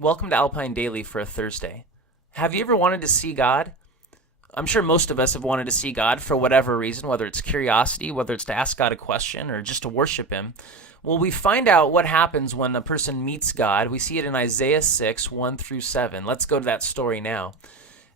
Welcome to Alpine Daily for a Thursday. Have you ever wanted to see God? I'm sure most of us have wanted to see God for whatever reason, whether it's curiosity, whether it's to ask God a question, or just to worship Him. Well, we find out what happens when a person meets God. We see it in Isaiah 6, 1 through 7. Let's go to that story now.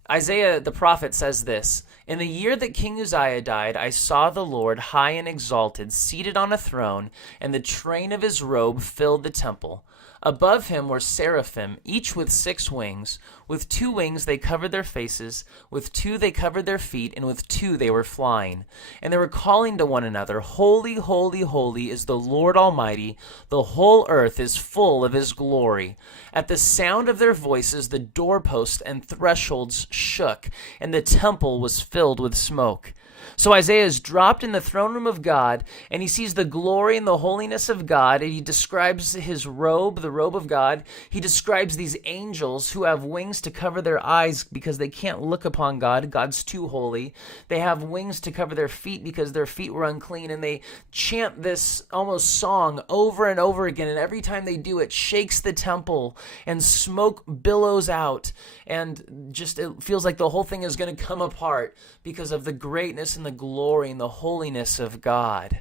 Isaiah the prophet says this: In the year that King Uzziah died, I saw the Lord high and exalted, seated on a throne, and the train of his robe filled the temple. Above him were seraphim, each with 6 wings. With 2 wings they covered their faces, with 2 they covered their feet, and with 2 they were flying. And they were calling to one another, Holy, holy, holy is the Lord Almighty. The whole earth is full of his glory. At the sound of their voices the doorposts and thresholds shook, and the temple was filled with smoke. So Isaiah is dropped in the throne room of God, and he sees the glory and the holiness of God, and he describes his robe, the robe of God. He describes these angels who have wings to cover their eyes because they can't look upon God. God's too holy. They have wings to cover their feet because their feet were unclean, and they chant this almost song over and over again, and every time they do, it shakes the temple, and smoke billows out, and just it feels like the whole thing is going to come apart because of the greatness and the glory and the holiness of God.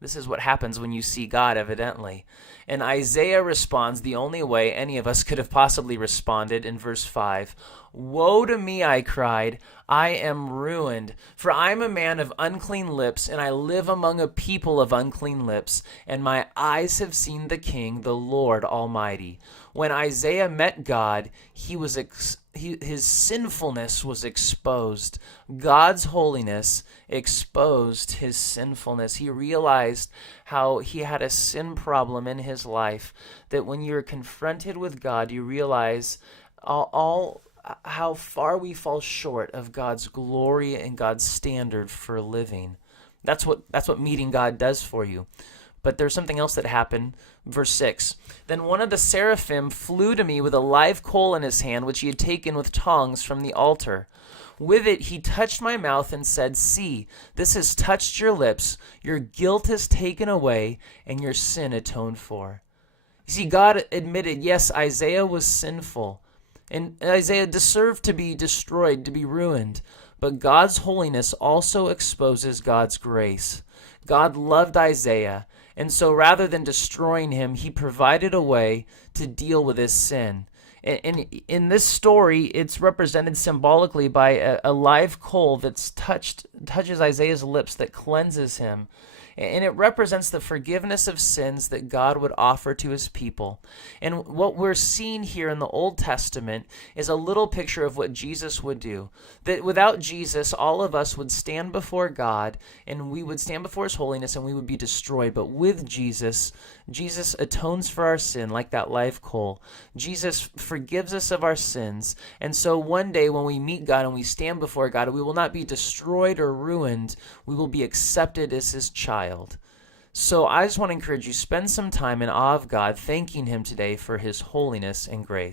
This is what happens when you see God, evidently. And Isaiah responds the only way any of us could have possibly responded in verse 5. Woe to me, I cried, I am ruined, for I am a man of unclean lips, and I live among a people of unclean lips, and my eyes have seen the King, the Lord Almighty. When Isaiah met God, his sinfulness was exposed. God's holiness exposed his sinfulness. He realized how he had a sin problem in his life, that when you're confronted with God, you realize all how far we fall short of God's glory and God's standard for living. That's what meeting God does for you. But there's something else that happened. Verse 6, Then one of the seraphim flew to me with a live coal in his hand, which he had taken with tongs from the altar. With it he touched my mouth and said, See, this has touched your lips. Your guilt is taken away, and your sin atoned for. You see, God admitted, yes, Isaiah was sinful, and Isaiah deserved to be destroyed, to be ruined. But God's holiness also exposes God's grace. God loved Isaiah, and so rather than destroying him, he provided a way to deal with his sin. And in this story, it's represented symbolically by a live coal that's touches Isaiah's lips, that cleanses him. And it represents the forgiveness of sins that God would offer to his people. And what we're seeing here in the Old Testament is a little picture of what Jesus would do. That without Jesus, all of us would stand before God, and we would stand before his holiness, and we would be destroyed. But with Jesus, Jesus atones for our sin like that live coal. Jesus forgives us of our sins. And so one day when we meet God and we stand before God, we will not be destroyed or ruined. We will be accepted as his child. So I just want to encourage you, spend some time in awe of God, thanking him today for his holiness and grace.